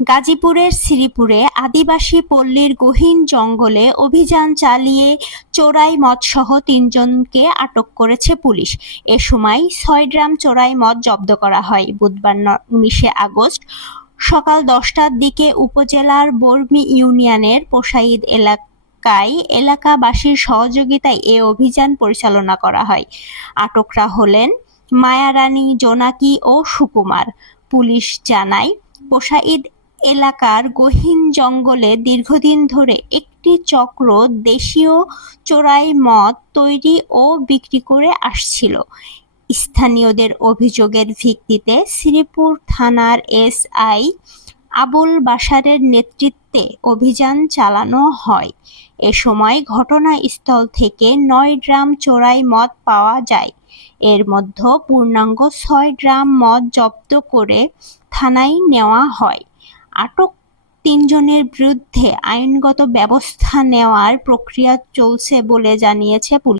গাজীপুরের শ্রীপুরে আদিবাসী পল্লীর গহীন জঙ্গলে অভিযান চালিয়ে চোরাই মদসহ ৩ জনকে আটক করেছে পুলিশ। এ সময় ৬ ড্রাম চোরাই মদ জব্দ করা হয়। বুধবার ১৯ আগস্ট সকাল ১০টার দিকে উপজেলার বর্মি ইউনিয়নের পোসাইদ এলাকাবাসীর সহযোগিতায় এ অভিযান পরিচালনা করা হয়। আটকরা হলেন মায়ারানী, জোনাকি ও সুকুমার। পুলিশ জানায়, পোসাইদ এলাকার গহীন জঙ্গলে দীর্ঘদিন ধরে একটি চক্র দেশীয় চোরাই মদ তৈরি ও বিক্রি করে আসছিল। স্থানীয়দের অভিযোগের ভিত্তিতে শ্রীপুর থানার এসআই আবুল বাশারের নেতৃত্বে অভিযান চালানো হয়। এ সময় ঘটনাস্থল থেকে ৯ ড্রাম চোরাই মদ পাওয়া যায়। এর মধ্যে পূর্ণাঙ্গ ৬ ড্রাম মদ জব্দ করে থানায় নেওয়া হয়। আটক ৩ জনের বিরুদ্ধে আইনগত ব্যবস্থা নেওয়ার প্রক্রিয়া চলছে বলে জানিয়েছে পুলিশ।